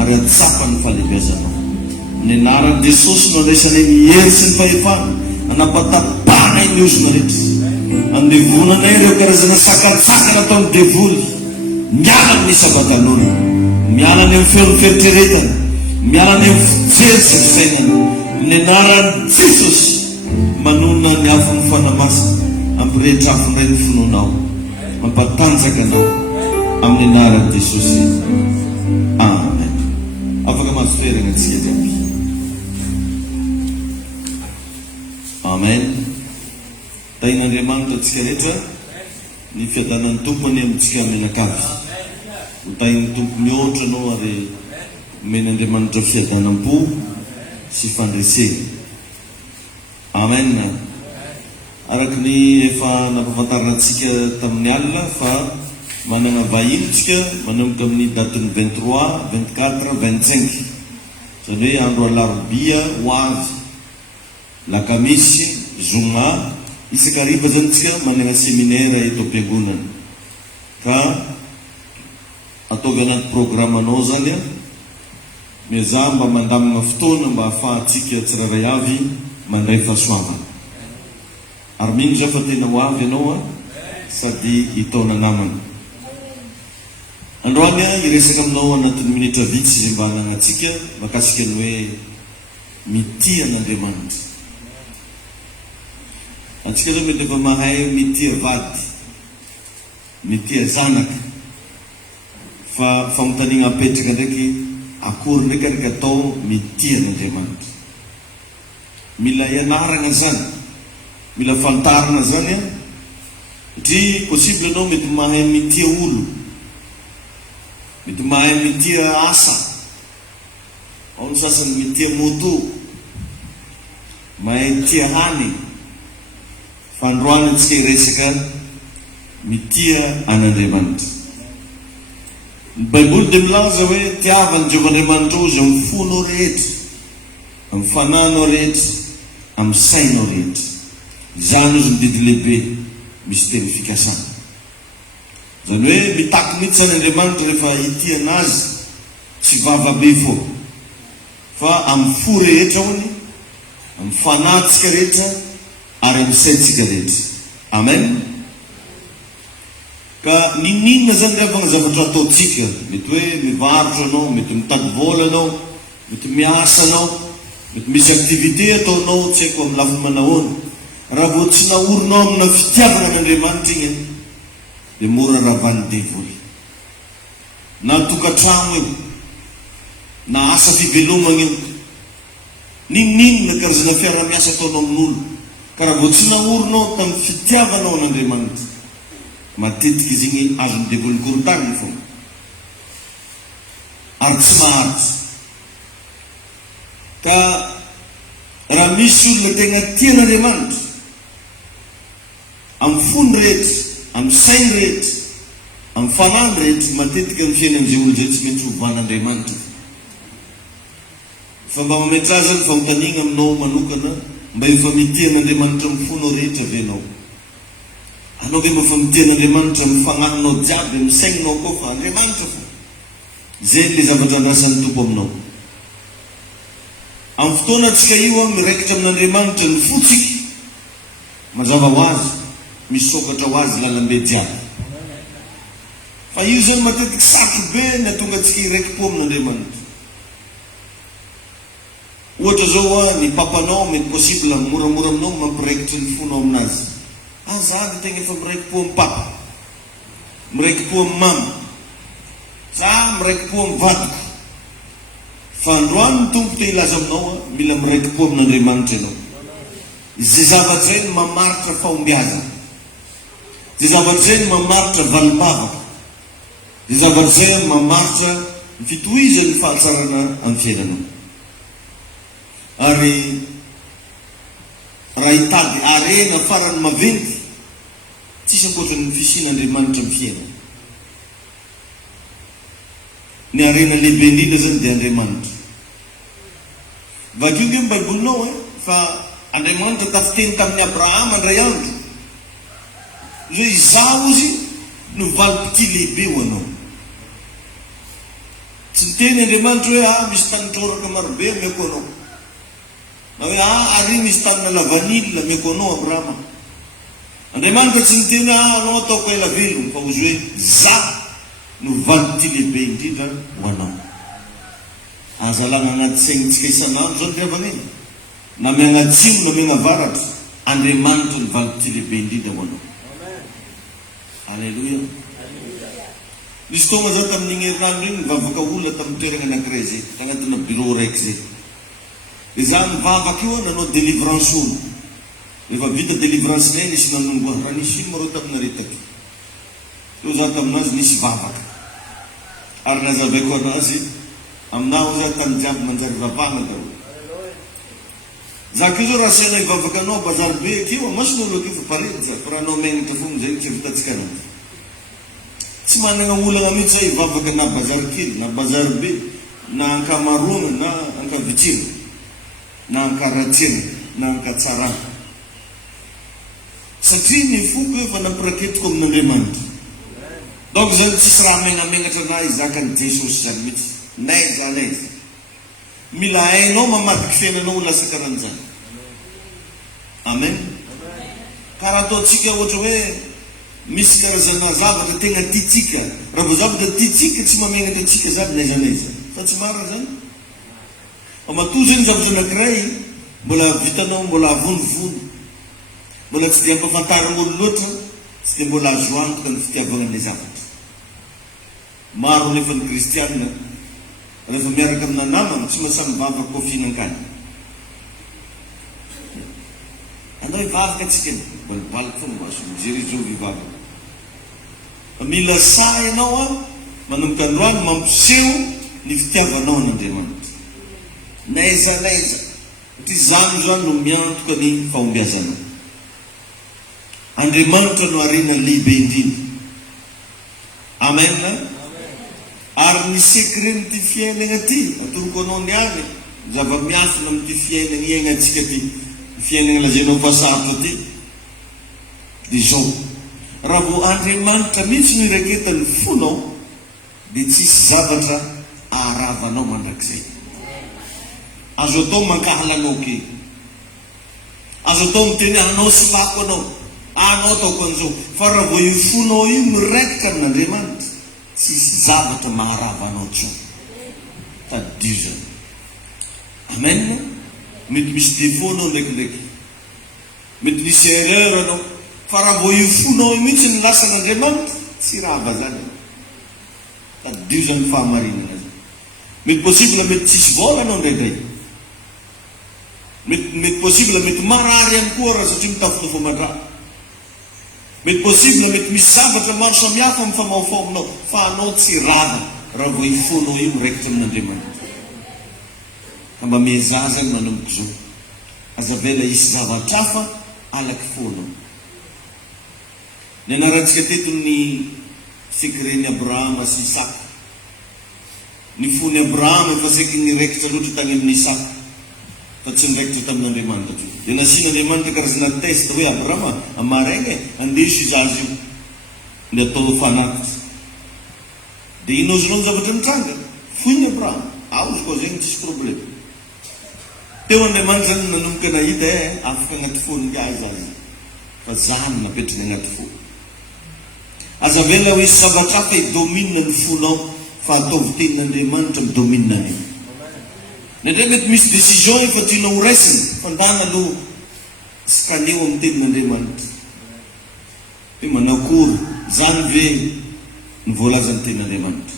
ary atsapany falebiazanao. Ny anaran'i Jesosy no andraisanay mihery sy ny fahefana, anapatapahana ny ozona rehetra. Andevonanay ireo karazana sakatsaka nataony devoly, miala amin'ny sabatan'olo, miala any amin'ny feon'ny fieritreretana, miala any amin'ny fijery sy fisainana. Ny anaran'i Jesosy manona ny afon'ny fanamasina, ampirehetra afony ray ny finoanao, mampatanjaka anao amin'ny anaran'i Jesosy. Amen. Afaka mahazo toerana antsika jiaby. Amen. Tain'Andriamanitra antsika rehetra ny fiadanan'ny tompony amintsika menakavy. Ho tain'ny tompo mihoatra anao ary men'Andriamanitra fiadanam-po sy fandresena. Amen. Araka ny efa nampafantarantsika tamin'ny alina fa manana vahintsika manomboka amin'ny datiny 23, 24, 25. Zany hoe andro alarobia ho avy, lakamisy, zoma, isakariva zany tsika manana seminaire eto am-piangonana. Ka ataovy anaty programanao zany miaza mba mandamina fotoana mba ahafahantsika tsiraray avy mandray fahasoavana. Ary mino fa tena ho avy ianao sady hitaona namana. Androany iresaka aminao anatin'ny minitra vitsy izay mba hananantsika makasika ny hoe mitia an'Andriamanitra. Antsika zao mety efa mahay mitia vady, mitia zanaka, fa famotanina apetraka ndraiky akory ndraiky araka atao mitia an'Andriamanitra. Mila ianarana zany, mila fantarina zany satria possible anao mety mahay mitia olo, mety mahay mitia asa, ao ny sasany mitia moto, mahay mitia hany. Fa androany antsika iresaka mitia an'Andriamanitra. Ny Baiboly dia milaza hoe tiavany Jehovahandriamanitra ao izy amin'ny fonao rehetra, amin'ny fananao rehetra, amin'ny sainao rehetra. Izany izy mididy lehibe, misy teny fikasana. Zany hoe mitaky mihitsy an'Andriamanitra rehefa hitia anazy, tsy vavabe fô, fa amin'ny fo rehetra hony, amin'ny fanatsika rehetra, ary amin'ny saintsika rehetra. Amen. Ka ninina zany rehefa zavatra ataotsika, mety hoe mivarotra anao, mety mitady vola anao, mety miasa anao, mety misy aktivité ataonao tsy haiko amin'ny lafiny manahoana. Raha vao tsy naorinao amina fitiavana an'Andriamanitra igny dia mora ravan'ny devoly. Na tokantrano eo, na asa fivelomana eo, ninina karazana fiara-miasa ataonao amin'olo. Ka raha vao tsy naorinao tamin'ny fitiavanao an'Andriamanitra, matetika izy igny azony devoly korontagny fô. Ary tsy maharitra. Ka raha misy olona tegna tian'Andriamanitra amin'ny fony rehetra, amin'ny sainy rehetra, amin'ny fanany rehetra, matetika ny fiainan'izay olo zay tsy maintsy hovan'Andriamanitra. Fa mba mametra azy ny famotanina aminao manokana mba efa mitian'Andriamanitra amin'ny fonao rehetra venao. Anao ve mba fa mitian'Andriamanitra amin'ny fagnahinao jiaby, amin'ny saininao koa fa Andriamanitra fo. Zay le zavatra andrasan'ny tompo aminao. Amin'ny fotoana antsika io miraikitra amin'Andriamanitra ny fotsika, mazava ho azy, misokatra ho azy lalambe jiaby. Fa io zany matetika sarotra be ny atonga antsika iraiki-po amin'Andriamanitra. Ohatra zao ny papanao mety possible moramora aminao mampiraikitra ny fonao aminazy. Zady tegna efa miraiki-po amin'ny papa, miraiki-po amin'ny mama, za miraiki-po amin'ny vadiko. Fa androany ny tompo te ilaza aminao mila miraiki-po amin'Andriamanitra ianao. Zay zavatra zay ny mamaritra fahombiazana, zay zavatra zay ny mamaritra valim-bavaka, zay zavatra zay ny mamaritra ny fitohizan'ny fahatsarana amin'ny fiainanao. Ary raha hitady arena farany maventy, tsisy ankoatran'ny fisian'Andriamanitra amin'ny fiainana. Ny arena lehibe indrindra zany dia Andriamanitra. Vakio ny Baibolinao fa Andriamanitra tafiteny tamin'ny Abrahama andray andro hoe izaho izy no valim-pity lehibe ho anao. Tsy miteny Andriamanitra hoe misy tanitroraka marobe meko anao. Na hoe ary misy tanina lavanila meko anao Abrahama. Andriamanitra tsy miteny anao ataoko ela velogno, fa ozy hoe za no valy ty lehibe indrindra ho anao. Azalagna anaty saignintsika isan'andro zany tiavana iny. Na miagnatsimo na miagnavaratra, Andriamanitra ny valy ty lehibe indrindra ho anao. Alleluia. Nisy tonga za tamin'igny herinandro iny mivavaka olona tamin'ny toerana anankiray zay, tagnatina bureau raiky zay. Dia za mivavaka io nanao délivrance olo. Rehefa vita délivrance nay nisy nanongo raha nisy ino mareo taminaretaka. Eo za taminazy nisy vavaka. Ary nazavaiko anazy aminaho za tany jiaby manjary vavahana daholo. Zaka io zao raha siana hivavaka anao bazary be akeo, mason'olo akeo fa paredy za, fa raha anao magnitra fogna zay tsy vitantsika anazy. Tsy manana olana mihitsy zay hivavaka na bazary kely, na bazary be, na ankamaroana, na ankavitsina, na ankaratsina, na ankatsarana. Satria ny foko efa nampiraketiko amin'Andriamanitra. Donc zany tsisy raha megnamenatra na izakany Jesosy zany mihitsy. Naiza naiza. Mila hainao mamadiky fiainanao ho lasa karan'izany. Amen. Karaha ataontsika ohatra hoe misy karazana zavatra tegna tiatsika. Raha vao zavatra tiatsika tsy mamenatra atsika zany naiza naiza. Fa tsy marina zany. Matoa zany zavatra anankiray mbola vitanao, mbola avonovono. Mbola tsy dia ampafantaran'olo loatra, tsy dia mbola azo antoka ny fitiavana an'ilay zavatra. Maro nefa ny kristianina rehefa miaraka amina namana tsy mahatsy mivavaka koa fihinan-kany. Anao hivavaka atsika ny balibalika foana maso mijery Jehova hivavaka. Mila sa ianao manomboka androany mampiseho ny fitiavanao an'Andriamanitra. Naiza naiza. Satria zany zany no miantoka ny fahombiazana. Andriamanitra no arena lehibe indrindra. Amen. Ary ny sekren'ity fiainana ty atoroko anao niany zava-miafina amin'ity fiainana iainantsika ty, fiainana lazainao fasarotra ty. Dia zao, raha vao Andriamanitra mihitsy no iraketany fonao, dia tsisy zavatra aharavanao mandrakizay. Azo atao mankahalanao kely, azo atao miteny anao sy lako anao, anao ataoko an'izao. Fa raha vao io fonao io miraikitra amin'Andriamanitra, tsisy zavatra maharavanao tsao. Tadizana. Amen. Mety misy défaut anao ndraikindraiky, mety misy erreur anao, fa raha vao io fonao io mihitsy ny lasan'Andriamanitra, tsy rava zany. Tadizana ny fahamarinana zany. Mety possible mety tsisy vola anao ndraindray. Mety possible mety marary ihany koa raha satria mitafotafo mandra. Mety possible mety misy zavatra maro samihafa mifamaofao aminao, fa anao tsy rava raha vao ifonao io miraikitra amin'Andriamanitra. Ka mba mihezaza ny manomboka zao. Azavela isy zavatra hafa alaky fonao. Ny anarantsika teto ny sekren'i Abrahama sy Isaka. Ny fony Abrahama efa saiky niraikitra loatra tany amin'ny Isaka, fa tsy niraikitra tamin'Andriamanitra. Dia nasian'Andriamanitra karazana test hoe Abrahama amaregna andeso izazy io, ny atao fanatitra. Dia inozonao zavatra mitranga, foiny Abrahama, aozy koa zegny tsisy problema. Teo Andriamanitra zany nanomboka nahita afaka agnaty fony gazy azy, fa zany napetrany agnaty fony. Azavela hoe zavatra hafa idomina ny fonao, fa ataovy tenin'Andriamanitra midomina io. Nendray mety misy décision efa tianao ho raisiny, fandana aloha sy kaneo amin'ny tenin'Andriamanitra. Hoe manakory, zany ve ny voalazan'ny tenin'Andriamanitra.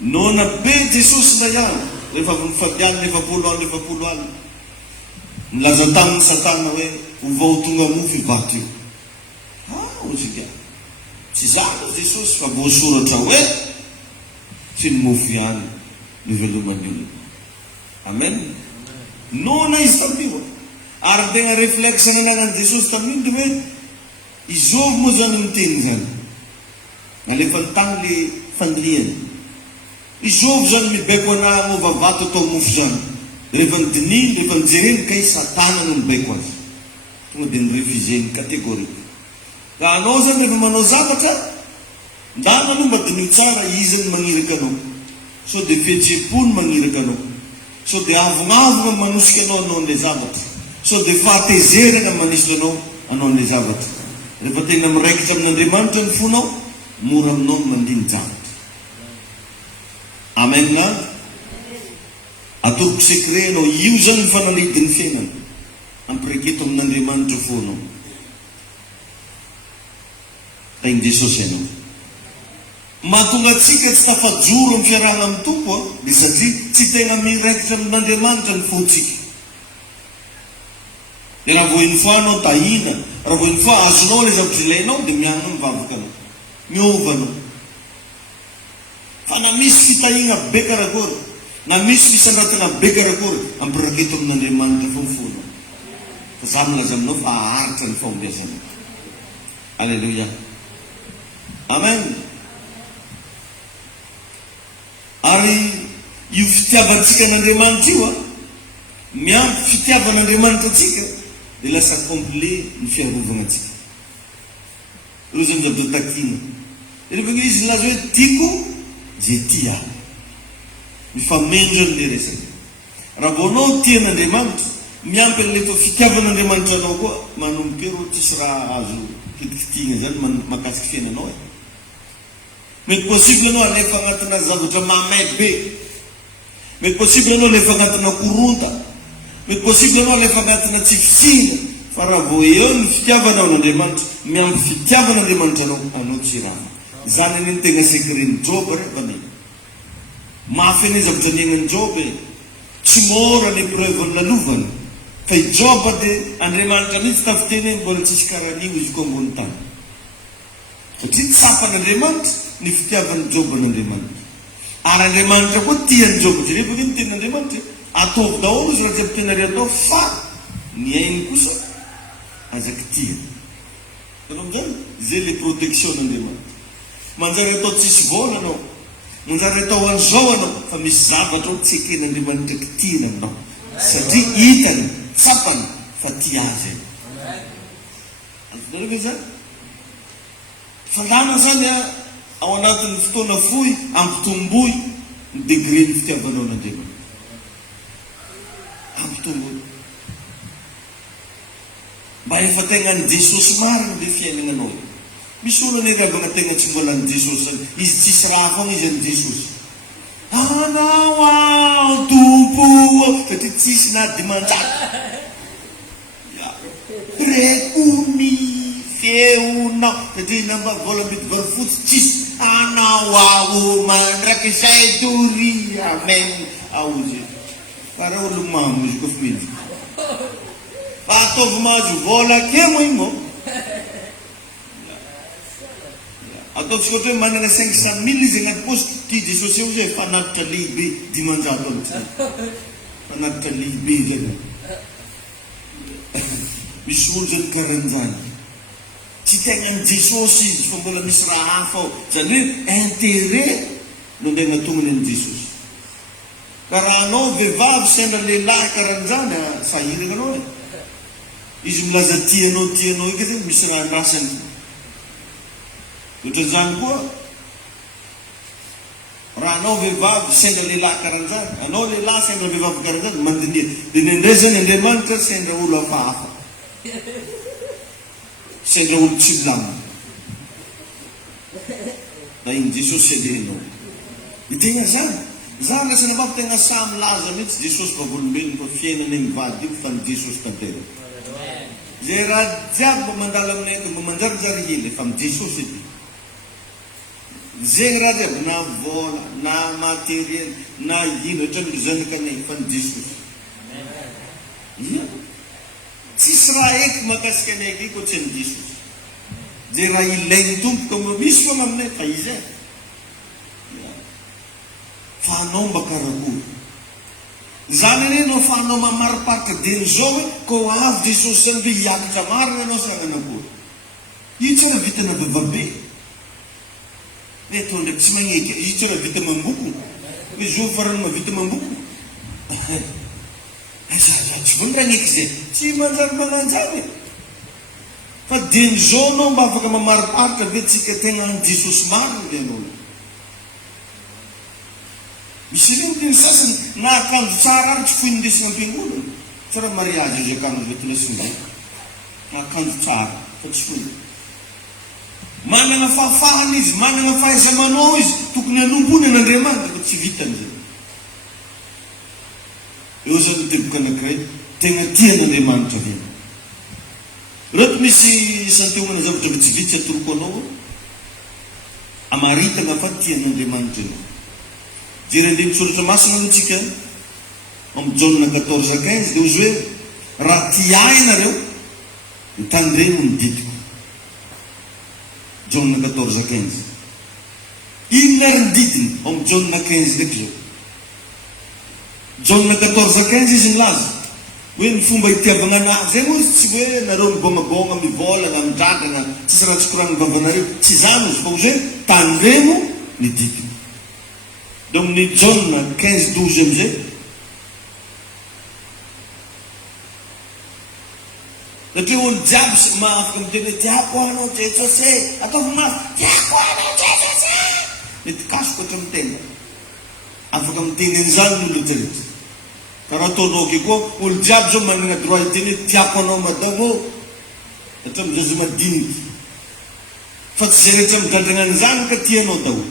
Nona be Jesosy na ihany, rehefa nifadiany 90 alina, nilaza tamin'ny Satana hoe hovao tonga mofo ivato io. Ozika, tsy zany Jesosy fa voasoratra hoe tsy ny mofo ihany ny veloman'ny olona. Amen. Nona izy tamin'io. Ary tegna réflexe nananan'i Jesosy tamin'io hoe izovy moa zany miteny zany. Nalefa ny tany le fandriany. Izovy zany mibaiko anahy mova vato atao mofo zany. Rehefa nydininy, rehefa nijereny kay Satana no mibaiko azy. Tonga dia nirefizeny kategorika. Ka anao zany rehefa manao zavatra, ndana aloha mba dinio tsara izy ny magniraka anao. so dia fihetseham-pony maniraka anao, so dia avognaavogna manosika anao hanao an'ilay zavatra, so dia fahatezerana manisy anao hanao an'ilay zavatra. Rehefa tena miraikitra amin'Andriamanitra ny fonao, mora aminao ny mandiny zavatra. Amen na? Atoko sekre anao, io zany ny fanalidin'ny fiainana, ampiraiketo amin'Andriamanitra fonao. Tain'i Jesosy ianao. Mahatonga antsika tsy tafajoro amin'ny fiarahana amin'ny tompo dia satria tsy tena miraikitra amin'Andriamanitra ny fontsika. Dia raha voa inifoanao tahina, raha voa inifo azonao ilay zavatra ilainao dia mianona mivavaka anao, miova anao. Fa na misy fitahina be karakory, na misy fisandratana be karakory, ampiraketo amin'Andriamanitra fonfonao. Fa za milaza aminao fa aharitra ny fahombiazana. Alleluia. Amen. Ary io fitiavantsika n'Andriamanitra io miampy fitiavan'Andriamanitra atsika dia lasa complet ny fiarovana atsika. Ireo zany zavatra takina. Rehefa izy laza hoe tiako zay tia, mifamendro an'ilay resaka. Raha vao anao tia n'Andriamanitra, miampy an'ilay fitiavan'Andriamanitra anao koa, manomboka ero tsisy raha azo kitikitihina zany mahakasiky fiainanao e. Mety possible anao alefa agnatina zavatra mamay be, mety possible anao alefa agnatina koronta, mety possible anao alefa agnatina tsy fisina, fa raha vao eo ny fitiavanao n'Andriamanitra, miampy fitiavan'Andriamanitra anao tsy raha. Zany anie ny tegna sekren'ny Job rehefa ny mafy anie zavatra niaignan'ny Job e, tsy mora ny épreuve ny lalovany, fa i Job dia Andriamanitra mihitsy tafiteny mbola tsisy karan'io izy koa ambony tany. Satria tsapan'Andriamanitra ny fitiavan'ny Job n'Andriamanitra. Ary Andriamanitra koa tian'ny Job. Rehefa ny tenin'Andriamanitra ataovy daholo izy raha tsy ampitenary atao, fa ny ainy kosa azaky tia. Tanao amin'izany, zay le protection n'Andriamanitra. Manjary atao tsisy vola anao, manjary atao an'izao anao, fa misy zavatra tsy eken'Andriamanitra kitiana aminao. Satria hitany, tsapany, fa tia azy. Antinareo ve zany? Falana zany ao anatin'ny fotoana fohy, ampitomboy ny degré ny fitiavanao n'Andriamanitra. Ampitomboy. Mba efa tegna ny Jesosy marina be fiainananao. Misy olona niravana tegna tsy mbola ny Jesosy zany. Izy tsisy raha foana izy ny Jesosy. Anao ao tompo, satria tsisy na dimanjato. Prekomy feonao, satria namba vola-bity varofotsy tsisy. Anao ao mandrakizay tory, amen. Ao zay. Para olo mamo izy koa fomendry. Fa ataovy mahazo vola kemo igny mo. Ataovy ohatra hoe manana 500,000 izy agnaty posy, tia Jesosy eo zay fanatitra lehibe dimanjato amin'izay. Fanatitra lehibe zay. Misy olo zany karan'izany. Tsy tegnan'ny Jesosy izy fa mbola misy raha hafa ao. Zany hoe intérêt no ndeha anatonany an'i Jesosy. Ka raha anao vehivavy sendra lehilahy karan'izany, sahirana anao e. Izy milaza tianao ika zany misy raha andrasany. Ohatran'izany koa, raha anao vehivavy sendra lehilahy karan'izany, anao lehilahy sendra vehivavy karan'izany, mandinia. Dia nendray zany Andriamanitra sendra olo hafahafa. Sendra olo tsy milamina. Da iny Jesosy alehanao. Tegna zany. Zany lasa nabavy tegna samy laza mihitsy Jesosy vavolombelona fa fiainana mivady io fa ny Jesosy tantera. Zay raha jiaby mba mandala aminay eto, mba manjarijary hely fa amin'ny Jesosy ety. Zay raha jiaby na vola, na matériel, na ino, ohatran'ny zanakanay fa ny Jesosy. Tsisy raha eky mahakasika anay eky koa tsy ny Jesosy. Zay raha ilain'ny tompo misy foana aminay fa izay. Fa anao mba karakory. Zany ane no fa anao mamariparitra dia n'izao hoe ko avy Jesosy zany be hiakitra marina anao sa anakory. Io tsy raha vitana bevabe. Atao ndraiky tsy magneky. Io tsy raha vita mamboko. Hoe zo farany mavita mamboko. Tsy voany raha neky zay. Tsy manjary mananjany. Fa dia n'izao anao mba afaka mamariparitra ve tsika tegna ny Jesosy marina ve anao. misy reny teny sasany na akanjo tsara ary tsy foy nindesina am-piangonana tsara mariage izy akanjo vetilesonzay na akanjo tsara fa tsy foy manana fahafahana izy manana fahaiza-manao izy tokony hanompony an'Andriamanitra fa tsy vitan'izay eo zany teboka anankiray tegna tian'Andriamanitra vena reto misy santeomana zavatra vitsivitsy atoroko anao amaritana fa tian'Andriamanitra io jerendeny soratra masina antsika amin'ny Jaune 14:15 dia ozy hoe raha tia ianareo ny tandremo ny didiko. Jaune 14:15 inona ary ny didiny amin'ny Jaune 15 ndraiky zao. Jaune 14:15 izy milaza hoe ny fomba hitiavana anazy zay moa izy tsy hoe nareo mibongabonga mivolana midradrana tsisy raha tsy korany vavanareo tsy zany izy fa ozy hoe tandremo ny didiko. dia amin'ny Jaune 15:12 amizay satria olo jiaby afaka miteny hoe tiako anao Jesosy ataovy mafy tiako anao Jesosy mety kasoko hatramin'ny tegna afaka miteny an'izany n'olo rehetrarehetra ka raha ataonao ke koa olo jiaby zao manana droit hiteny hoe tiako anao madamo hatramin'izao madiniky fa tsy zay rehetra midradrana an'izany ka tianao daholo.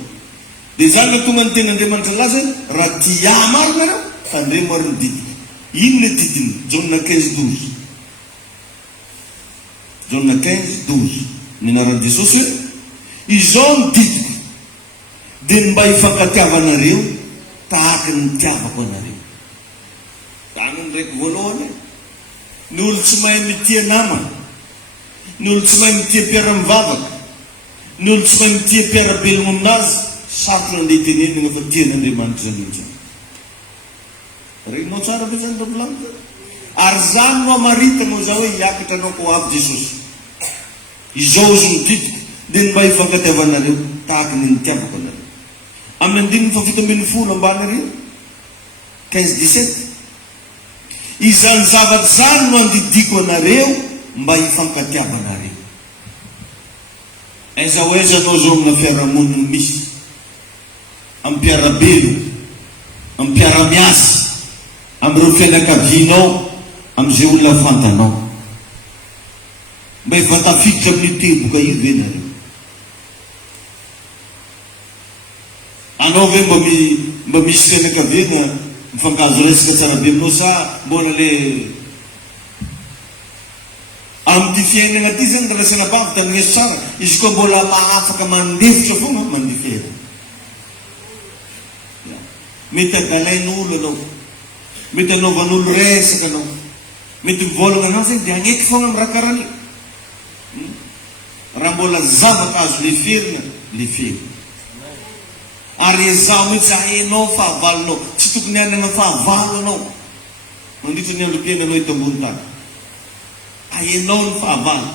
dia izany no tonga ny ten'Andriamanitra laza raha tia marinareo tandremo ary ny didiko. Ino le didiny? Jaune 15:12 Jaune 15:12 ny anaran'i Jesosy hoe izao ny didiko dia mba hifankatiavanareo tahaka ny tiavako anareo. Tany ny raiky voalohany ny olo tsy mahay mitia namana, ny olo tsy mahay mitia mpiara-mivavaka, ny olo tsy mahay mitia mpiara-belogno aminazy sarotra nandeha tenenina fa tian'Andriamanitra zany mihitsy. Regnao tsara ve zany ravolany ary zany no amaritana zao hoe hiakatra anao ko avy Jesosy izao izy ny didiko dia ny mba hifankatiavanareo tahaka ny nitiavako anareo. Amin'ny 9:70 ambany ary 15:17 izany zavatra zany no andidiko anareo mba hifankatiavanareo. Aiza ho aiza anao zao amina fiarahamonina misy amin'ny mpiarabelo, amin'ny mpiara-miasa, amin'ireo fianakavianao, amin'izay olona fantanao, mba hifantafikitra amin'ny teboka io ve nareo? Anao ve mba misy fianakaviana mifankazo resaka tsara be aminao sa mbola le amin'ity fiainana ty zany rasana bavy tanigneso tsara izy koa mbola mahafaka mandefitra foana mandefera. Mety agalain'olo anao, mety anaovan'olo resaka anao, mety mivolagna anao zany dia agneky foana amin'ny raha karaha io. Raha mbola zavatra azo leferina, leferina. Ary ezaho mihitsy hainao fahavalonao, tsy tokony hanana fahavalo anao mandritra ny androm-piainanao eto ambony tany. Hainao ny fahavalo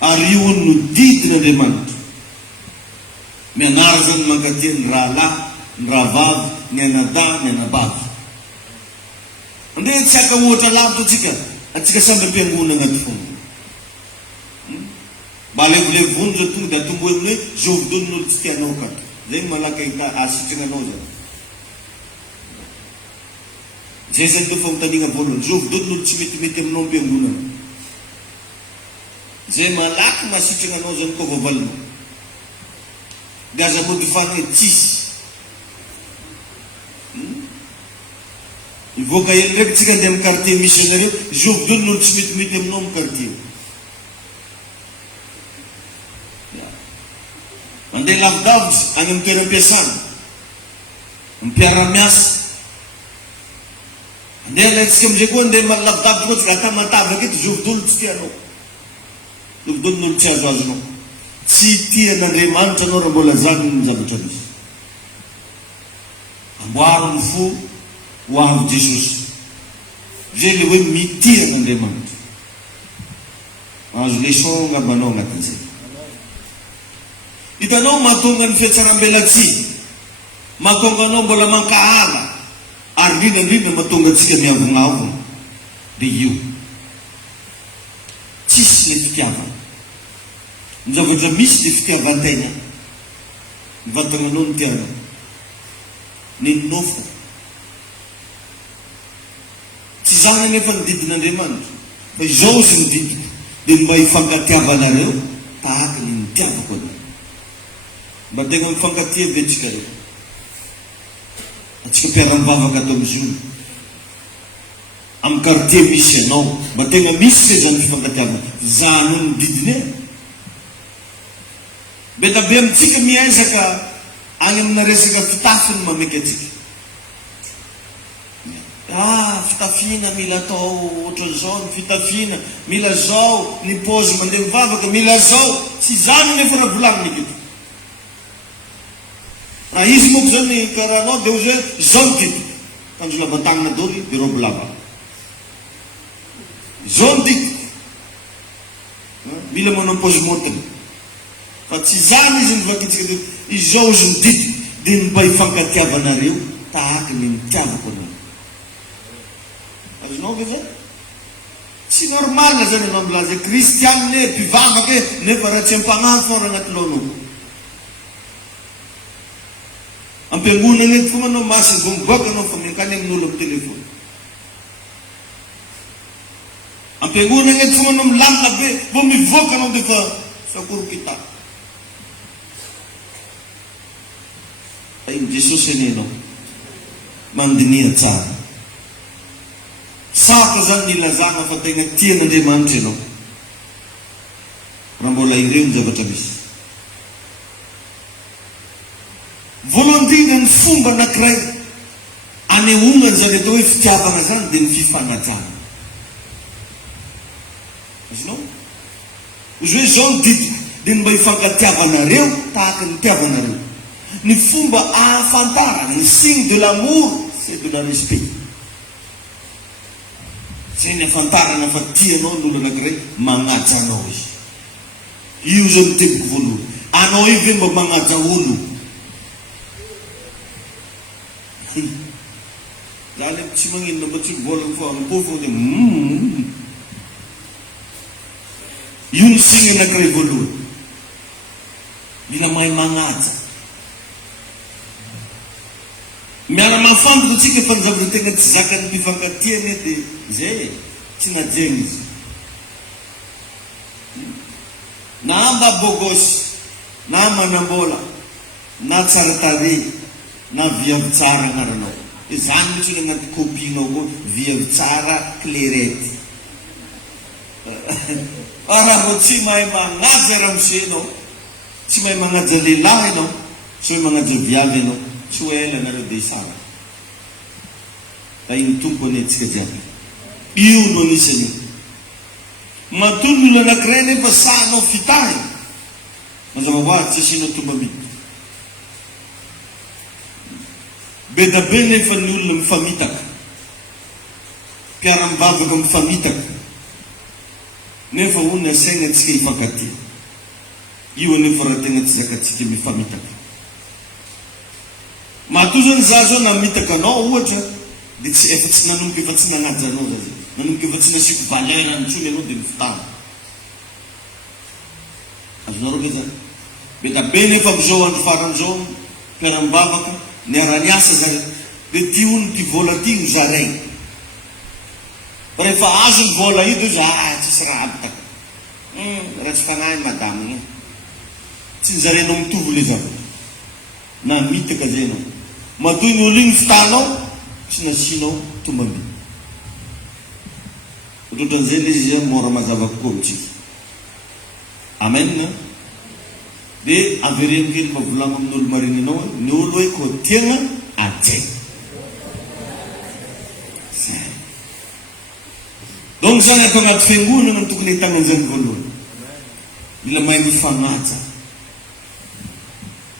ary io no didin'Andriamanitra. Mianara zany mankatia ny rahalahy, ny rahavavy, ny anadahy, ny anabavy. Andeha tsy aka ohatra lavitra atsika samby ampiangonana anaty fomba. Mba levolevony zao tonga dia atomboy amin'ny hoe zovidon'olo tsy tianao kato. Zay no malaka hita asitrana anao zany. Zay zany teo famotanina voalohany, zovidon'olo tsy metimety aminao ampiangonana. Zay malaky masitrana anao zany koa vavalonao. Dia aza modifana tsisy. Ivoaka hely ndraiky tsika andeha amin'ny quartier missionnaire zovidon'olo tsy metimety aminao amin'ny quartier. Andeha lavidavitra any amin'ny toeram-piasana, mipiara-miasa. Andeha alaitsika amizay koa andeha lavidavitra koa tsika ata matavaka eto zovidon'olo tsy tianao. Zovidon'olo tsy azo azonao. Tsy tian'Andriamanitra anao raha mbola zany ny zavatra misy. Amboaro ny fo ho avy Jesosy. Zay le hoe mitia an'Andriamanitra. Azo leçon ngabanao agnatin'izay. Hitanao mahatonga ny fiatsaram-belatsihy, mahatonga anao mbola mankahala, ary indrindra mahatonga antsika miavonavona. Dia io tsisy le fitiavana. Ny zavatra misy dia fitiavan-tegna. Ny vatananao ny tianao. ny nofo. Tsy zany nefa ny didin'Andriamanitra fa izao izy ny didiko dia mba hifankatiavanareo tahaka ny nitiavako anao. Mba tegna mifankatia ve tsika reo? Atsika mpiara-mivavaka ato amin'izio amin'ny quartier misy ianao, mba tegna misy ve zany fifankatiavana zany ny didiny e? Betabe amintsika miezaka any amina resaka fitafiny mameky atsika. Fitafiana mila atao ohatran'izao, ny fitafiana mila zao, ny pôzy mandeha mivavaka mila zao. Tsy zany nefa raha volagniny eketo. Raha izy moako zany karaha anao dia ozy hoe zao ny didiko, tanjo lava tagnana daoly dia robe lava. Zao ny didiko, mila manao pôzy montiny. Fa tsy zany izy nivakitsika dia izao izy ny didiko dia mba hifankatiavanareo tahaka ny nitiavako anao. Azonao ve zany? Tsy normal zany anao milaza hoe kristianina e, mpivavaka e, nefa raha tsy ampagnahy fô raha anaty laonao. Ampiangonana eto foana anao masiny vao miboaka anao fa miankany amin'olo amin'ny telefony. Ampiangonana eto foana anao milamina be vao mivoaka anao dia fa sakorokita. Iny Jesosy anenao mandinia tsara. Saka zany nilazana fa tegna tian'Andriamanitra ianao raha mbola ireo ny zavatra misy. Voalohany indrindra ny fomba anankiray anehoana zany atao hoe fitiavana zany dia ny fifanajana. Azonao? Izy hoe zao ny didiko dia mba hifankatiavanareo tahaka ny tiavanareo. Ny fomba ahafantarana, ny signe de l'amour, c'est de la respect. Zay ny afantarana fa tianao n'olo anankiray magnaja anao izy. Io zao ny teboko voalohany. Anao io ve mba magnaja olo? Zany tsy magnino mba tsy mivolagna fa mimpofo dia io ny signe anankiray voalohany. Mila mahay magnaja. Miara-mafantoka atsika fa ny zavatra tegna tsy zakan'ny mpifankatiana dia zay tsy najeny izy. Na mba bogosy, na manambola, na tsara tarehy, na viavy tsara agnaranao. Zany mihitsy ny anaty kopinao koa viavy tsara klerety. Raha vao tsy mahay magnaja ramosena, tsy mahay magnaja lehilahy ianao, tsy mahay magnaja viavy ianao, tsy ho ela nareo dia sara. Da iny tompo anetsika jiaby. Io no anisany. Matoy ny olo anankiray nefa sahanao fitahy. Mazava ho azy tsy asianao tombamity. Be da be nefa ny olona mifamitaka. Mpiara-mivavaka mifamitaka. Nefa hono asaina antsika hifankatia. Io anefa raha tegna tsy zakatsika mifamitaka. Matoy zany za zao namitaka anao ohatra dia efa tsy nanomboka efa tsy nanaja anao za zay. Nanomboka efa tsy nasiako valeur antsony anao dia mifitana. Azonao roke zany. Be da be nefa amin'izao andro faran'izao mpiara-mivavaka niara-niasa zare dia ty olo ty vola ty ho zaray. Rehefa azo ny vola io dia izy tsisy raha abitaka. Raha tsy fanahy madama igny. Tsy nizarenao mitovy le zavatra. Na mitaka zay anao. Matoy ny olo igny fitanao tsy nasianao tombamity. Ohatran'izay le izy zany mora mazava kokoa amintsika. Amen. Dia avereno kely mba volagno amin'olo mariny anao ny olo hoe koa tiana ajay. Donc zany atao anaty fiangonana no tokony ahitana an'izany voalohany. Mila mahay mifanaja.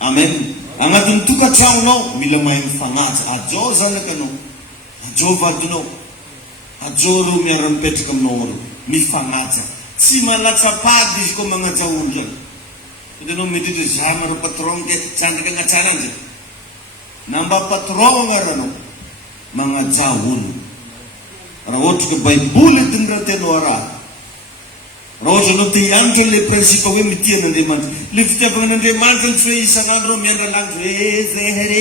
Amen. Agnatin'ny tokantragnonao mila mahay mifanaja. Ajao zanaka anao, ajao vadinao, ajao reo miara-mipetraka aminao reo, mifanaja. Tsy malatsapady izy koa magnaja olo zany. Hitanao mety hoe za maro patron dia zanaka agnatsara an'izay. Namba patron agnaranao magnaja olo. Raha ohatra ka baiboly ediny raha tianao araha. Raha ohatra anao te hianatra le principe hoe mitia an'Andriamanitra. Le fitiavana an'Andriamanitra tsy hoe isan'andro miandra lanitra hoe zay here.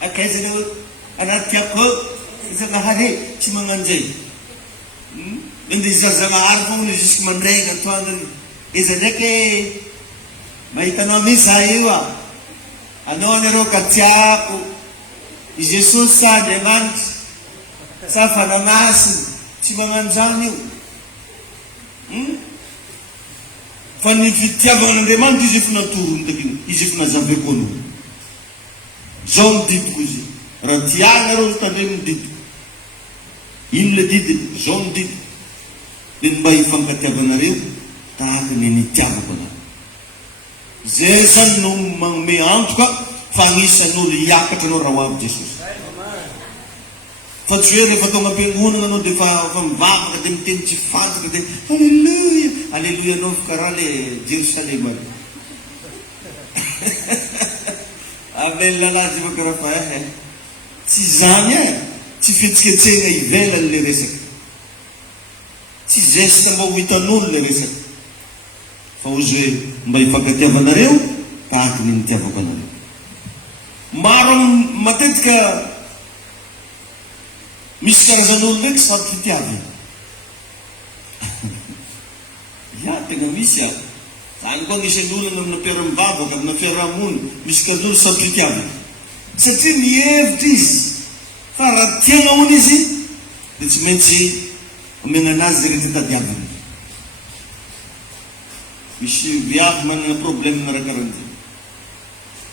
akaiza leo anaty tiako Zanahary tsy magnanjay ende Zanahary fogna jusque mandraigna atoandro izy ndraiky mahitanao misy za io anao anareo ka tiako i Jesosy sa Andriamanitra sa fanamasiny tsy magnanjany io fa ny fitiavan'Andriamanitra izy efa natorony takiny izy efa nazavy koa zao mididiko izy raha tianareo tandre mididiko ino le didiny zao mididiko de mba hifankatiavanareo tahaka ny nitiavako anao zay zany no manome antoka fa agnisan'olo hiakatra anao raha hoavy Jesosy fa tsy hoe rehefa tonga am-piangonana anao de fa mivavaka de miteny tsy fantaka de alleluia alleluia anao fa karaha le Jerusalema amelona anazy fa karaha fa tsy zany tsy fihetsiketsehana ivelany le resaka tsy geste mba ho hitan'olo le resaka fa ozy hoe mba hifankatiavanareo tahaka ny nitiavako anareo maro matetika misy karazan'olo ndraiky sady fitiavy tegna misy zany koa agnisan'olo amina fiara-mivavaka amina fiarahamony misy karazan'olo sady fitiavy satria mihevitra izy fa raha tiana hono izy de tsy maintsy omena anazy zay rehetra tadiaviny misy viavy manana problème narakaran'izay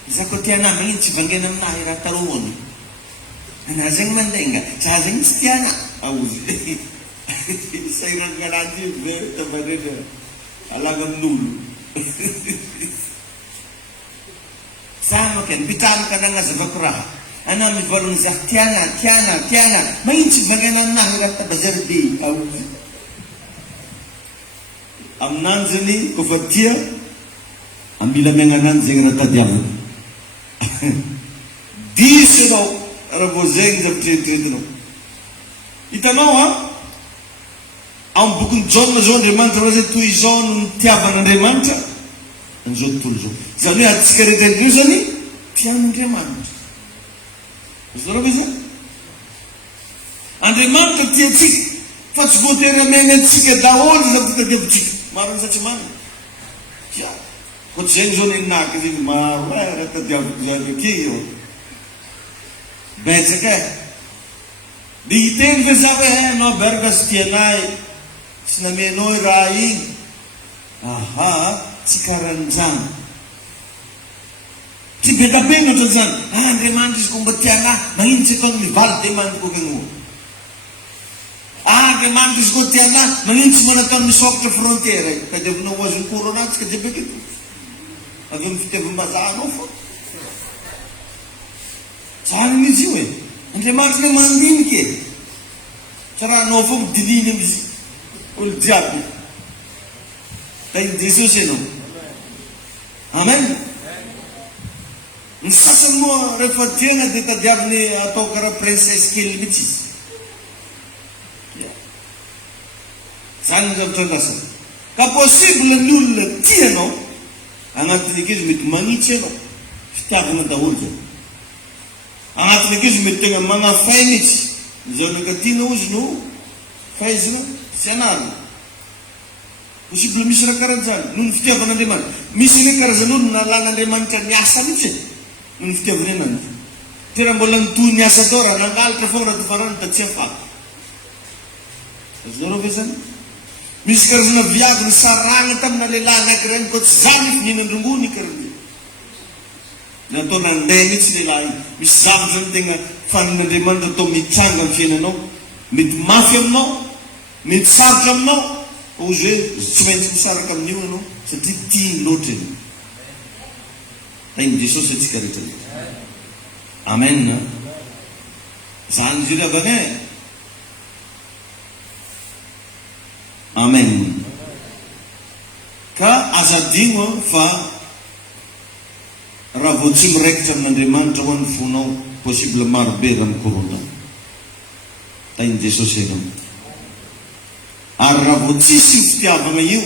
za koa tiana magnino tsy vangena aminahy raha tarohany ana zegny mandenga za zegny tsy tiana aozy sairanganazy io ve tavanena alagna amin'olo za makany mpitramoka nanazavako raha ana mivolagna za tiana magnino tsy vangena aminahy raha tabazarbe aozy aminany zany kofa tia amila megna anany zegny raha tadiavana disy anao raha vo zegny zavitreritreretinao hitanao amin'ny bokyny Jaona zao Andriamanitra raha zay toy izao no nitiavan'Andriamanitra an'izao tontolo zao zany hoe atsika rehetraretra io zany tian'Andriamanitra zao raha izy Andriamanitra tiatsika fa tsy voatery amegna antsika daholo zavitadiavitsika maro satria mana tia koatsy zegny zao nenaky izy maro raha tadiaviko zany ake io betsaka de hiteny fe za hoe anao beraka sy tianay sy namenao raha igny tsy karan'izany tsy betapena ohatra zany Andriamanitra izy ko mba tianahy magnino tsy ataony mivaly de manokokagno Andriamanitra izy koa tianahy magnino tsy manataony misokatra frontière tadiavinao ho azony corona tsika jebeky avy amin'ny fitiavam-bazahanao fo zany mihitsy io Andriamanitra le mandiniky tsy raha anao fo midininy amizy olo jiaby da iny Jesosy anao amen ny sasany moa rehefa tiana de tadiaviny atao karaha princesse kely mihitsy izy zany ny zavatra andasany ka possible ny olona tianao agnatiny akizy mety magnitsy anao fitiavana daholo zany agnatiny akizy mety tegna magnafay mihitsy zao nakatina ozy no fahaizana sy anarina possible misy raha karan'izany noho ny fitiavan'Andriamanitra misy hoe karazan'olo nalan'Andriamanitra niasa mihitsy noho ny fitiavany ananjy tena mbola nitohy niasa tao raha nangalatra fogna raha tofarany da tsy afaky zao raha ve zany misy karazana viavy nisaragna tamina lehilahy anakirany koa tsy zany fininandrongony karan'izay natao nandeha mihitsy lehilahy misy zavatra zany tegna fanin'Andriamanitra atao mitsanga amin'ny fiainanao mety mafy aminao mety sarotra aminao ozy hoe tsy maintsy misaraka amin'io anao satria tiany loatra ianao tainy Jesosy atsika rehetra amen zany izy ry avane amen ka azadigno fa raha vo tsy miraikitra amin'Andriamanitra ho an'ny fonao possible marobe raha mikorona tainy Jesosy ena ary raha vo tsisy fitiavana io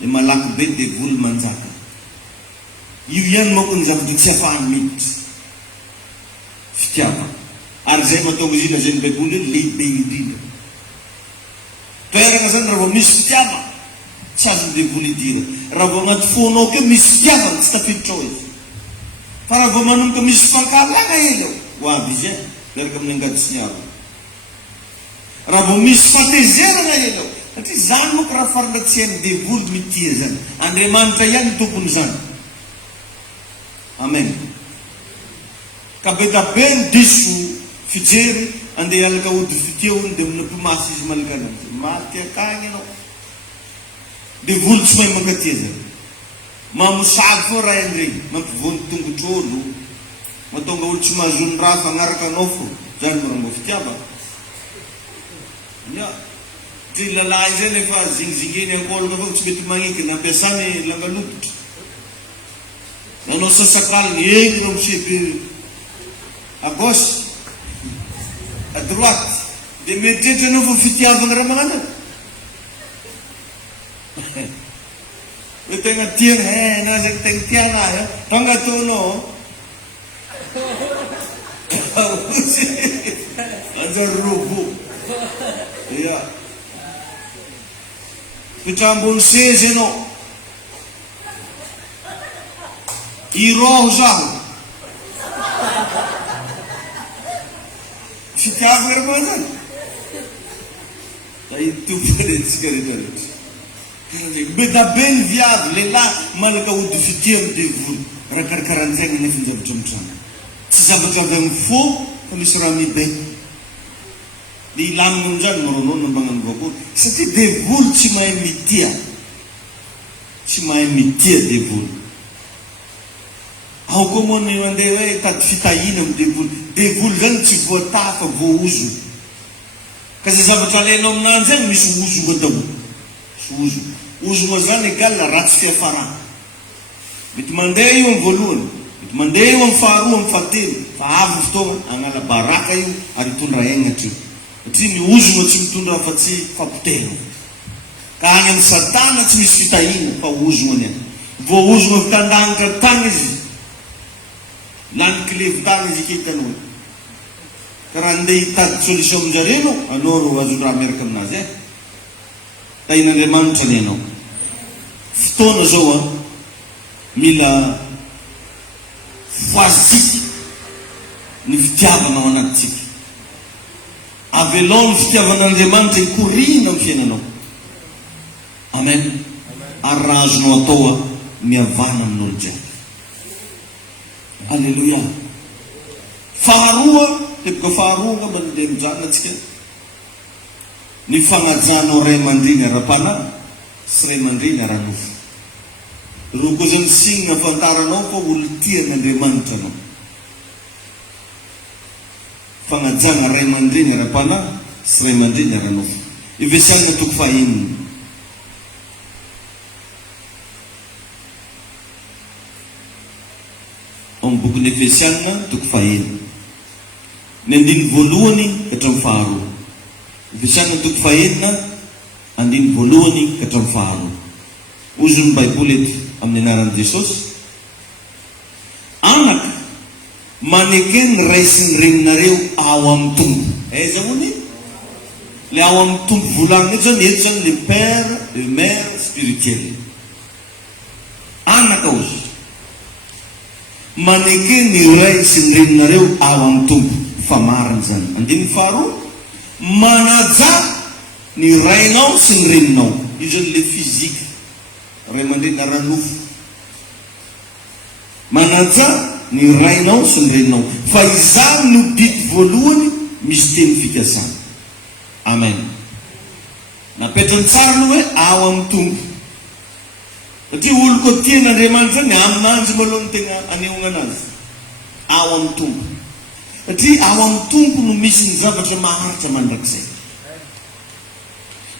de malaky be de voly manjaka io ihany manko ny zavatra tsy afahany miditra fitiavana. Ary zay mahatonga izy io lazain'ny baiboly io lehibe indrindra. Toerana zany raha vao misy fitiavana tsy azon'ny baiboly idira. Raha vao anaty fonao keo misy fitiavana tsy tafiditra ao izy. Fa raha vao manomboka misy fankalana ely ao ho avy izy miaraka amin'ny angady sy ny avo. Raha vao misy fatezerana ely ao, satria zany moa raha farandatsian'ny devoly mitia zany. Andriamanitra ihany tompony zany. Amen. Ka be da be ny diso fijery andeha alaka ody fiteony dia amin'ny mpimasy izy malaka anazy. Maty akagny ianao. Devoly tsy mahay mankatia zany. Mamosavy foa raha andregny, mampivony tongotr'olo, mahatonga olo tsy mahazony raha fagnaraka anao fo. Zany mora mbo fitiavana. Ty lalahy zay nefa zingizingeny ankolona fa tsy mety magniky nampiasany langaloditra. Nanao sasakaly egny no miseby à gauche, à droite. Dia mieritreritra anao fa fitiavana raha magnano. Hoe tegna tiana, na zay tegna tiana ahy, tonga ataonao. Anjary robot. Ia. Petra ambony sezy ianao. Iroho zaho. Fitiavana raha magnano zany. Da itompanatsika rehetrarehetra. Be da be ny viavy lehilahy malaka ody fitia amin'ny devoly. Raha karakaran'izay nefa ny zavatra mitranga. Tsy zavatra avy amin'ny fo fa misy raha mibaiko. Dia ilamina amin'izany maronao nambagnano vakoa. Satria devoly tsy mahay mitia. Tsy mahay mitia devoly. Ao koa moa ny mandeha hoe tady fitahina amin'ny devoly. Devoly zany tsy voata fa voaozo. Ka zay zavatra alainao amin'any zany misy ozo atao. Ozo. Ozo zany egal ratsy fiafarana. Mety mandeha io amin'ny voalohany, mety mandeha io amin'ny faharoa, amin'ny fahatelo, fa avy fotoana hanala baraka io ary hitondra aignatra io. Satria ny ozo tsy mitondra afa-tsy fampitelo. Ka any amin'ny Satana tsy misy fitahina fa ozo any. Vao ozo vitandangitra tany izy. Lany clé vitany izy hitanao. Ka raha andeha hitady solution amin'jareo anao ro azo raha miaraka aminazy. Tain'Andriamanitra ny ianao. Fotoana zao mila voazika ny fitiavana ao anatintsika. Avelao ny fitiavan'Andriamanitra hikorina amin'ny fiainanao. Amen. Ary raha azonao atao mihavana amin'olo jiaby. Alleluia. Faharoa, teboka faharoa ngamba mandeha mijanona antsika. Ny fagnajanao ray aman-dreny ara-panahy sy ray aman-dreny ara-nofo. Reo koa zany signa afantaranao fa olo tian'Andriamanitra anao. Fagnajana ray aman-dreny ara-panahy sy ray aman-dreny ara-nofo. Efesianina toko fahaenina. Ao amin'ny bokin'ny Efesianina toko fahaenina. Ny andiny voalohany hatramin'ny faharoa. Efesianina toko fahaenina andiny voalohany hatramin'ny faharoa. Ozon'ny baiboly eto amin'ny anaran'i Jesosy. Anaka maneke ny ray sy ny reninareo ao amin'ny tombo. Aiza moa le ao amin'ny tombo volagny eto zany le père, le mère spirituel. Anaka ozy. Maneke ny ray sy ny reninareo ao amin'ny tombo. Fa marina zany. Andiny faharoa. Manaja ny rainao sy ny reninao. Io zany le fizika. Ray aman-dreny ara-nofo. Manaja ny rainao sy ny reninao. Fa izany no dity voalohany misy teny fikasana. Amen. Napetrany tsara no hoe ao amin'ny tombo. Satria olo koa tian'Andriamanitra zany amin'anjy maloha no tegna anehoana anazy. Ao amin'ny tombo. Satria ao amin'ny tombo no misy ny zavatra maharitra mandrakizay.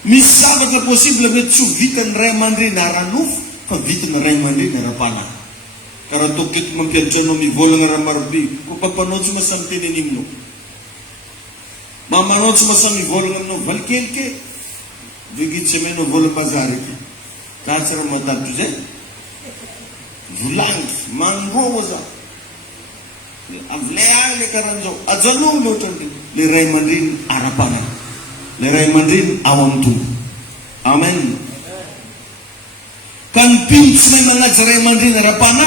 Misy zavatra possible mety tsy ho vitan'ny ray aman-dreny ara-nofo fa vitan'ny ray aman-dreny ara-panahy. Ka raha toketo mampianatra anao mivolagna raha marobe, ko papanao tsy masamy teny animinao. Mamanao tsy masamy mivolagna aminao valikely. Vigitsy amenao volam-bazary eky. Ka tsy raha matavitra zay. Volangitra, mandroa za. avlay le karanjo ajalong lotan le ray mandrin arapana le ray mandrin awamtu amen kan pinch na mga ray mandrin arapana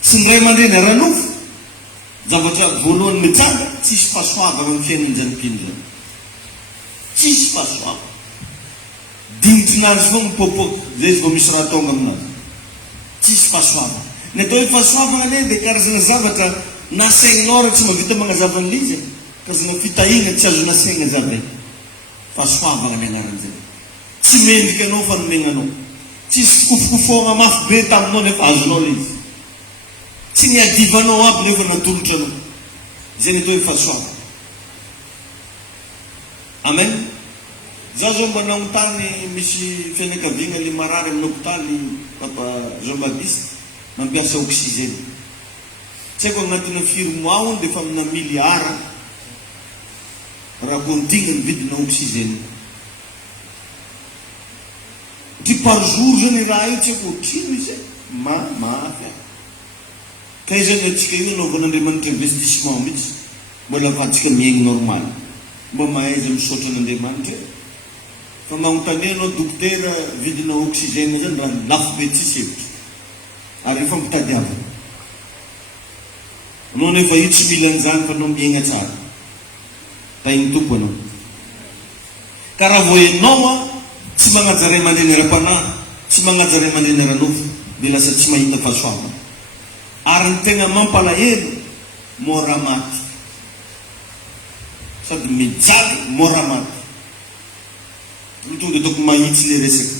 sin ray mandrin aranuf zavatra volon mitsaga tsisy fahasoava amin'ny fiainan'izany mpino zany tsisy fahasoava dinitinazy foagna mipopoka zay izy vao misy raha tonga aminazy tsisy fahasoava ny atao hoe fahasoavana ane dia karazana zavatra nasaigninao raha tsy mahavita magnazava an'lizy karazana fitahigna tsy azo nasaigna zava fahasoavana ny anaran'izay tsy mendrika anao fa nomegnanao tsisy fikofokofoagna mafy be taminao nefa azonao lizy tsy niadivanao aby nefa natolotra anao zay ny atao hoe fahasoavana amen za zao mba nagnotany misy fianakaviagna le marary amin'ny hôpitaly papa Jean Baptiste mampiasa oxygène tsy haiko agnatina firy mois ony dia efa amina miliara raha kontigna ny vidina oxygène ty par jour zany raha io tsy haiko otrino izy mafy ka izany atsika io anaovan'Andriamanitra investissement mihitsy mbola afahantsika miaigny normal mba mahaiza misaotra an'Andriamanitra fa magnontany anao dokotera vidina oxygène zany raha lafo be tsisy hevitra ary efa mitady avy anao nefa io tsy mila an'izany fa anao miaigna tsara taigny tompo anao ka raha vo enao a tsy magnaja ray aman-dreny ara-panahy tsy magnaja ray aman-dreny aranofo dia lasa tsy mahita fahasoavana ary ny tegna mampalahelo mora maty sady mijaly mora maty tonga toko mahitsy le resaka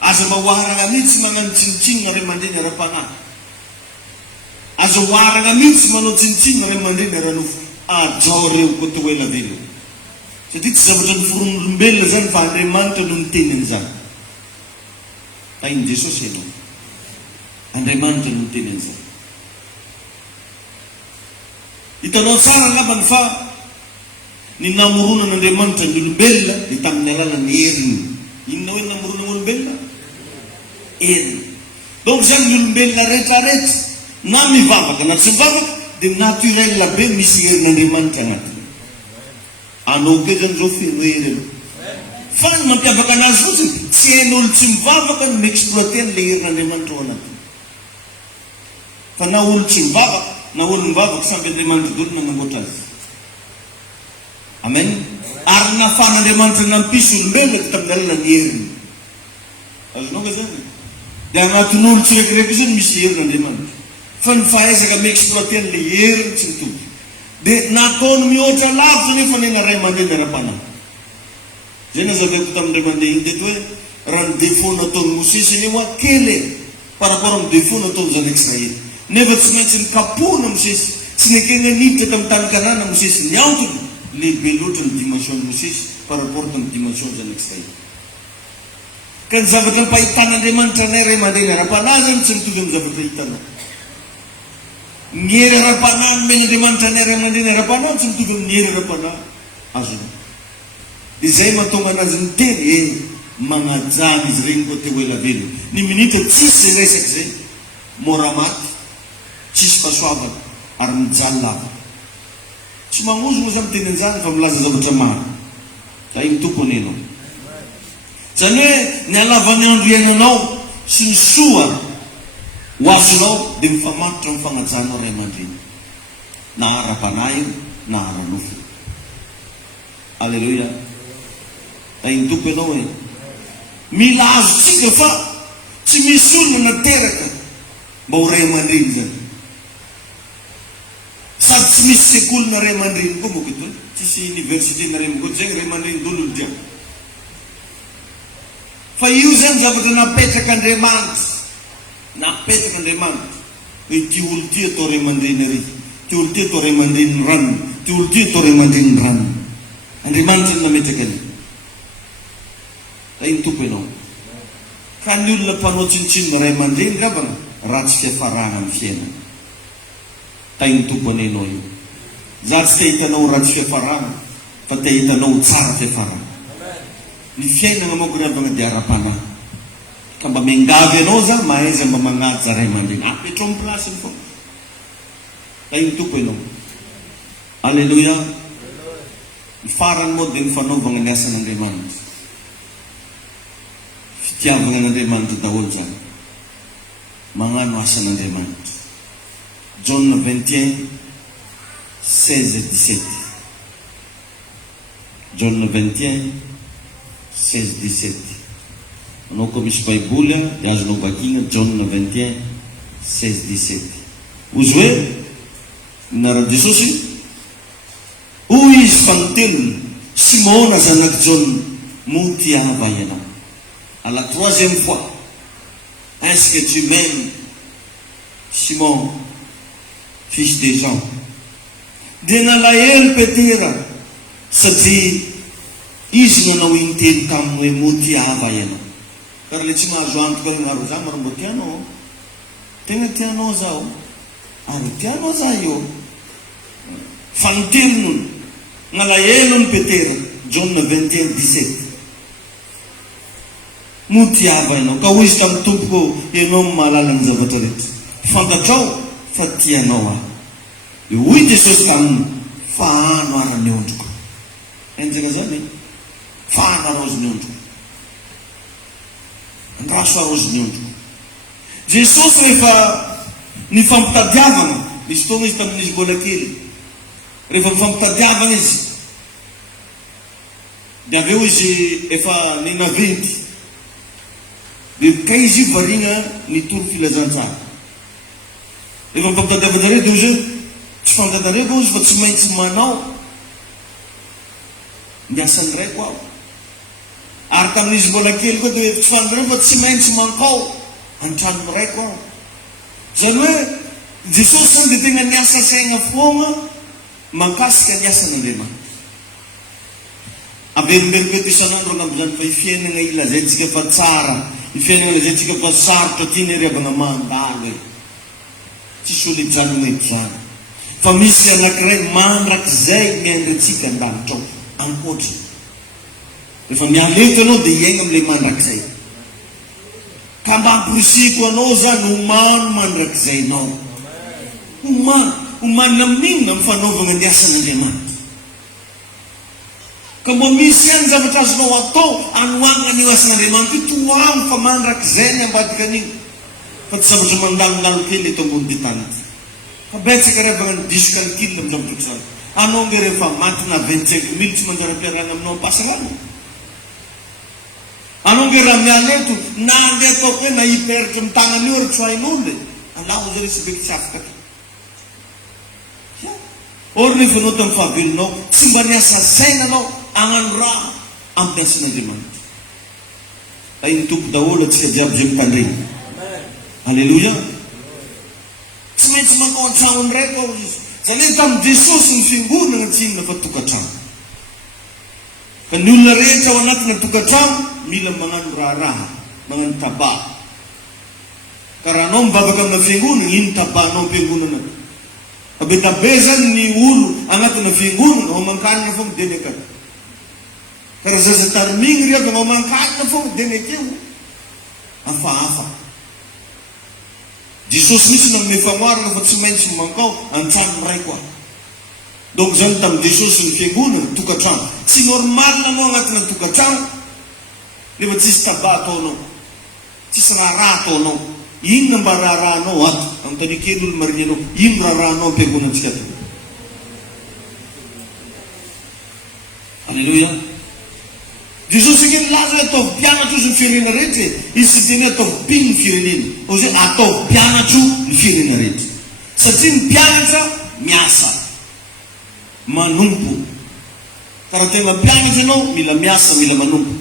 aza mahoaragna mihitsy magnano tsinitsinina ray aman-dreny ara-panahy aza hoaragna mihitsy manao tsinitsinina ray aman-dreny aranofo ajao reo koa to ela velo satria tsy zavatra ny foron'olombelona zany fa Andriamanitra no niteny an'izany tainy Jesosy ianao Andriamanitra no niteny an'izany hitanao tsara angambany fa ny namoronan'Andriamanitra ny olombelona dia tamin'ny alalan'ny heriny inona hoe namoronan'olombelona heriny donc zany ny olombelona rehetrarehetra na mivavaka na tsy mivavaka dia naturel be misy herin'Andriamanitra agnatiny anao ke zany zao ferohery alo fa ny mampiavaka anazy fotsiny tsy hain'olo tsy mivavaka no miexploite an'le herin'Andriamanitra ao anatiny fa na olo tsy mivavaka na olo mivavaka samby Andriamanitra dolo nanamboatra azy amen ary nafan'Andriamanitra nampisy olombelona dia tamin'ny alalan'ny heriny azonao ka zany dia agnatin'olo tsirekireky zany misy herin'Andriamanitra fa ny fahaizaka miexploite an'le heriny tsy mitovy dia nataony mihoatra lavitra nefa nena ray aman-dreny ara-panahy zay nazavako tamin'ny ray aman-dreny iny teto hoe raha ny défaut nataony Mosesy iny hoa kely par rapport amin'ny défaut nataony zany Israely nefa tsy maintsy nikapoana Mosesy tsy nekena niditra tamin'ny tany Kanana Mosesy ny antony lehibe loatra ny dimension ny Mosesy par rapport tamin'ny dimension zany Israely ka ny zavatra nipahitan'Andriamanitra nay ray aman-dreny ara-panahy zany tsy mitovy amin'ny zavatra hitanao ny hery ara-panahy nomen'Andriamanitra nay ray aman-dreny ara-panahy tsy mitovy amin'ny hery ara-panahy azonao dia zay mahatonga anazy niteny magnajany izy regny koa teo ela velo ny minitra tsisy zay resaky zay mora maty tsisy fahasoavana ary mijaly lava tsy magnozo moa zany teny an'izany fa milaza zavatra maro da iny tompony ianao zany hoe ny alavany andro iainanao sy ny soa ho azonao dia mifamatotra mifagnajanao ray aman-dreny na ara-panahy na aranofo alleluia da iny tompo ianao hoe mila azotsika fa tsy misy olona nateraka mba ho ray aman-dreny zany sady tsy misy sekoly na ray aman-dreny koa moa koto tsisy université na ray aman-dreny zay ray aman-dreny dolo olo jiaby fa io zany zavatra napetraka Andriamanitra napetraka Andriamanitra hoe ty olo ty atao ray aman-dreny ary ty olo ty atao ray aman-dreny ny ranony ty olo ty atao ray aman-dreny ny ranony Andriamanitra ny nametraka any da iny tompo ianao ka ny olona mpanao tsinitsinona ray aman-dreny gavana ratsy fiafarana amin'ny fiainana ta iny tompo anenao io za tsy te hitanao ratsy fiafarana fa te hitanao tsara fiafarana ny fiainana mako ravana dia ara-panahy ka mba mengavy anao za mahaiza mba magnaja ray aman-dreny apetrao amin'ny plasiny foa Ay tompo ianao. Alleluia. Ny farany moa dia ny fanaovana ny asan'Andriamanitra. Fitiavana an'Andriamanitra daholo zany. Magnano asan'Andriamanitra. John 21, 16 et 17. John 21, 16, 17. Anao koa misy baiboly dia azonao vakiana John 21, 16, 17. Ozy hoe naran'i Jesosy, hoy izy fanotelony, Simona zanaky John, mo ty ahava ianao. À la troisième fois, est-ce que tu m'aimes, Simon, fils de Jean? Dia nalahelo Petera satria izy nanao intelo taminy hoe mo ty ahava ianao. Karaha le tsy mahazo antoka maro za maro mbo tianao, tegna tianao zao, ary tianao za io. Fanotelony nalahelo ny Petera. John 21, 17. Mo ty ahava ianao. Ka hoy izy tamin'ny tompoko, ianao mahalala ny zavatra rehetra. Fantatrao fa tianao aho. Dia hoy Jesosy taminy, fa ano ara ny ondriko. Enjana zany, fa ano arozy ny ondriko. Andraso arozy ny ondriko. Jesosy rehefa ny fampitadiavana, misy fotoana izy tamin'izy mbola kely. Rehefa mifampitadiavana izy, dia aveo izy efa ninaventy. Dia ka izy variana ny toro filazantsara. Rehefa mifampitadiavana reo dia izy tsy fantatareko izy fa tsy maintsy manao ny asany raiko aho. Ary tamin'izy mbola kely koa dia tsy fantareo fa tsy maintsy mankao an-tranony raiko aho. Zany hoe Jesosy zany dia tegna niasa saigna foana mankasika ny asan'Andriamanitra. Averimberimbeto isan'andro anambozany fa ifiainana ilazaintsika fa tsara, ifiainana ilazaintsika fa sarotra tiany ariavana mandalo e. Tsisy olo hijanona eto zany. Fa misy anankiray mandrakizay miaindratsika an-danitra ao ankoatra. Rehefa mialeto anao dia iaigna amin'ilay mandrakizay. Ka mba hamporisiko anao zany omano mandrakizainao. Omanina amin'inona amin'ny fanaovana ny asan'Andriamanitra. Ka mbo misy ihany zavatra azonao atao anohana ny asan'Andriamanitra io toamo fa mandrakizay ny ambadika an'iny. Fa tsy zavatra mandalondalo kely eto ambony tany. Fa betsaka revana ny diso calcul amin'ny zavatra zany. Anao nge rehefa matina 25,000 tsy manjara ampiarahana aminao am-pahasalama. Anao nge raha mialeto na andeha ataoko hoe na hiperitra amin'ny tagnany io ary tsy hain'olona alao zay resy beky tsy afaka ty. Or rehefa anao tamin'ny fahavelonao tsy mba niasa saina anao agnano raha amin'ny asan'Andriamanitra. Ay ny tompo daholo atsika jiaby zay mitandrina. Alleluia. Tsy maintsy mankao an-tranony raiko ao izy. Zany hoe tamin'ny Jesosy ny fiangonana tsy inona fa tokantrano. Ka ny olona rehetra ao anatina tokantrano mila magnano raharaha, magnano taba. Ka raha anao mivavaka amina fiangonana, ino tabanao am-piangonana? Abetabe zany ny olo anatina fiangonana homan-kanina foana dia ny akany. Ka raha zaza tarimigny ry avy homan-kanina foana dia ny akeo. Hafahafa. Jesosy misy nanome fanoharana fa tsy maintsy mankao an-trano ray koa. Donc zany tamin'ny Jesosy ny fiangonana tokantrano. Tsy normal anao anatina tokantrano nefa tsisy taba ataonao, tsisy raharaha ataonao. Inona mba raharahanao ato? Anontany kely olo mariny anao, ino raharahanao am-piangonantsika ty? Alleluia. Jesosy kely laza hoe ataovy mpianatro izy ny firenena rehetra. Izy tsy teny ataovy mpino ny firenena, ozay ataovy mpianatro ny firenena rehetra. Satria ny mpianatra miasa, manompo. Ka raha tegna mpianatra ianao mila miasa, mila manompo.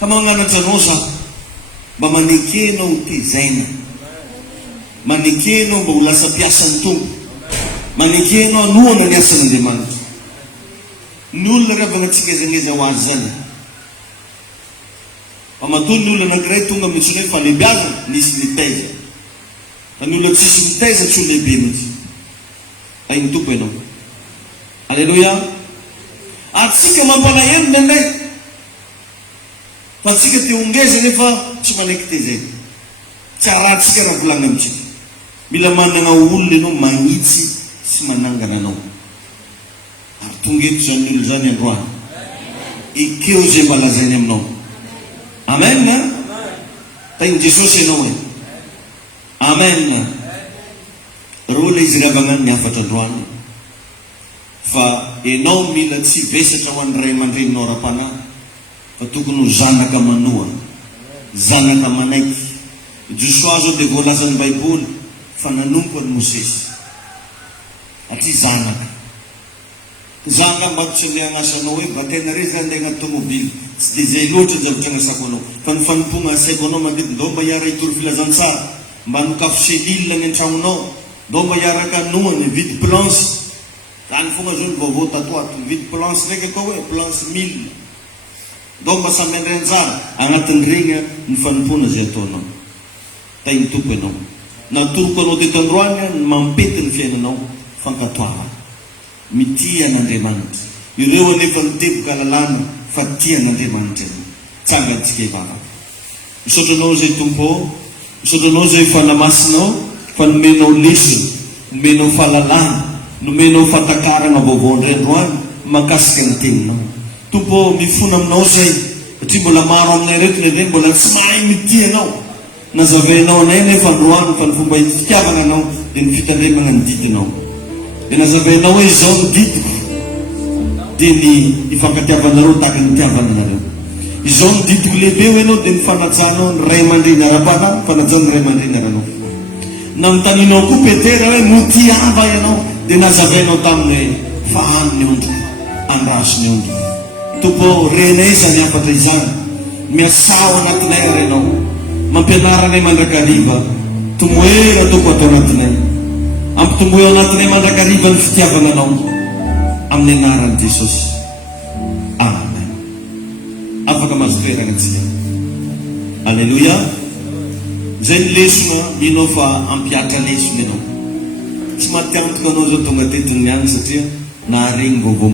Ka magnanatra anao za mba manekenao tezaina, manekenao mba ho lasa mpiasan'ny tompo, manekenao anohana ny asan'Andriamanitra. Ny olona ravana tsikezangeza ho azy zany. Fa matoa ny olona anankiray tonga mitsony hoe falebiazana nisy mitaiza. Fa ny olona tsisy mitaiza tsy ho lehibe mihitsy. Ay ny tompo ianao. Alleluia. Atsika mampalahelo nandray. Fa atsika te ongeza nefa tsy manaiky tezay. Tsy arahantsika raha volagna amintsika. mila manana olona ianao magnitsy sy manangana anao. Ary tonga eto zany olo zany androany ekeo zay mba lazainy aminao. Amen na tainy Jesosy ianao e. Amen na reo le izy ravagna ny afatra androany fa ianao mila tsy vesatra ho an'ny ray aman-dreninao ra-panahy fa tokony ho zanaka manoa, zanaka manaiky. Joshua zao dia voalazan'ny Baiboly fa nanompo an'i Mosesy atria zanaka mba tsy le agnasanao hoe batena re zany le agnaty tomobily tsy dia zay loatra ny zavatra agnasako anao fa ny fanompona asaiko anao manodidina ndao mba hiara hitoro filazantsara mba nokafo selile ny an-tragnonao ndao mba hiaraka noany vide planche zany fogna zao ny vaovao tatoato vide planche ndraiky koa hoe planche 1000 ndao mba samy andray anjara agnatin'ny regny ny fanompona zay ataonao. Tainy tompo ianao natoroko anao teto androany ny mampety ny fiainanao fankatoava mitia an'Andriamanitra. Ireo anefa miteboka lalàna fa tia an'Andriamanitra ianao. Tsangantsika ivavaka. Misotranao zay tompo, misotranao zay fanamasinao fa nomenao lesona, nomenao fahalalàna, nomenao fatakarana vaovao ndray androany makasika ny teninao. Tompo mifona aminao zay satria mbola maro aminay reto ny mbola tsy mahay mitia anao. Nazavainao anay nefa androany fa ny fomba fitiavana anao dia ny fitandremana ny didinao. Dia nazavainao hoe izao ny didiko dia ny ifankatiavanareo tahaka ny tiavananareo. Izao ny didiko lehibe ho ianao dia ny fanajanao ny ray aman-dreny ara-panahy, fanajao ny ray aman-dreny aranao. Na mitaninao koa Petera hoe motiava ianao dia nazavainao taminy hoe fa any ondriko, andraso ny ondriko. Tompo renay zany afatra izany miasao anatinay renao mampianaranay mandrakariva tomoera toko atao anatinay ampitomboeo anatinay mandrakariva ny fitiavana anao amin'ny anaran'i Jesosy. Amen. Afaka mahazo toerana antsika. Alleluia. Zay ny lesona minao fa ampiatra lesona ianao. Tsy matiantoka anao zao tonga tetiny any satria naharegny vaovao